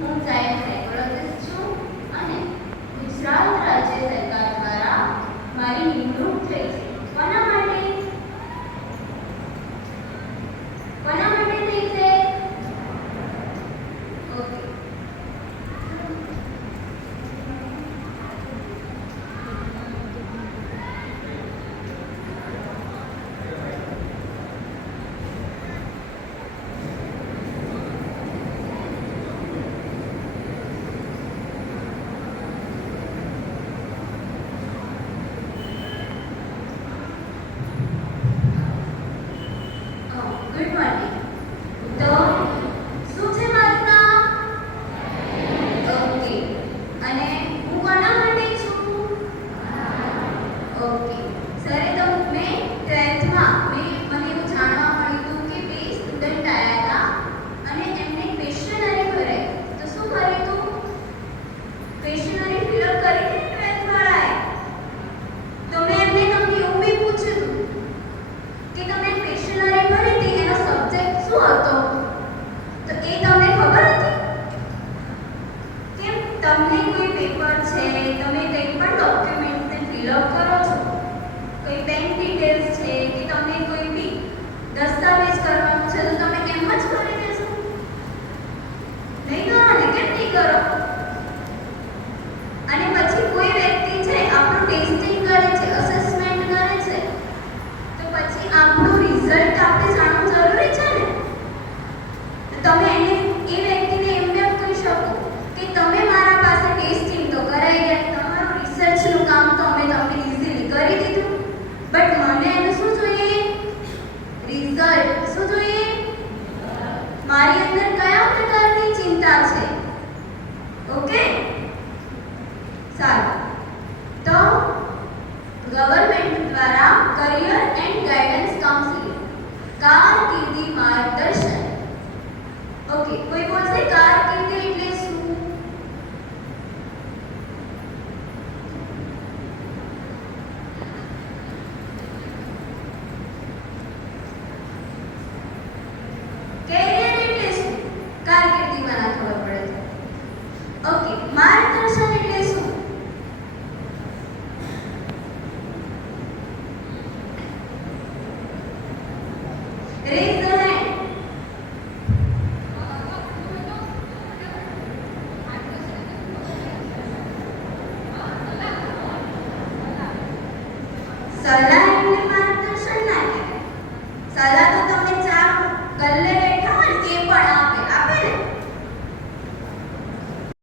હું child psychologist છું અને ગુજરાત રાજ્ય સરકાર દ્વારા મારી નિમણૂક થઈ છે. કોના માટે થઈ છે? ઓકે. Good morning. તો શું છે મારું નામ? ઓકે. અને હું કોના માટે છું? ઓકે. સરે તો મેં 12th માં મને એવું જાણવા મળ્યું હતું કે બે સ્ટુડન્ટ આવ્યા હતા અને એમને ક્વેશ્ચનરી ભરાઈ. તો શું કર્યું હતું? ક્વેશ્ચનરી ફિલઅપ કરીને 12th વાળાએ. તો મેં એમને તમને એવું બી પૂછ્યું હતું કે તમે ક્વેશ્ચનરી ભરી હતી એનો સબ્જેક્ટ શું હતો? તો એ તમને ખબર હતી? કેમ તમને કોઈ પેપર છે, તમે કંઈ પણ ડોક્યુમેન્ટને ફિલઅપ કરો છો, કોઈ બેંક ડિટેલ્સ છે કે તમને કોઈ બી દસ્તાવેજ કરવાનું છે, તો તમે એમ જ કરી દેશો? નહીં કરો ને? કેમ નહીં કરો? અને પછી કોઈ વ્યક્તિ છે આપણું ટેસ્ટિંગ કરે છે, અસેસમેન્ટ કરે છે, તો પછી આપણું રિઝલ્ટ આપણે જાણવું જરૂરી છે ને? તો તમે એને એ વ્યક્તિને એમ કહી શકો કે તમે મારા પાસે ટેસ્ટિંગ તો કરાઈ ગયા, તમારું રિસર્ચનું કામ તો અમે તમને ઇઝીલી કરી દીધું, બટ મને એનું શું જોઈએ? રિઝલ્ટ. શું જોઈએ? મારી અંદર કયા પ્રકારની ચિંતા છે? ઓકે, સારું. તો ગવર્મેન્ટ દ્વારા કરિયર એન્ડ ગાઈડન્સ કાઉન્સિલિંગ, કારકિર્દી માર્ગદર્શન. ઓકે, કોઈ બોલશે કારકિર્દી એટલે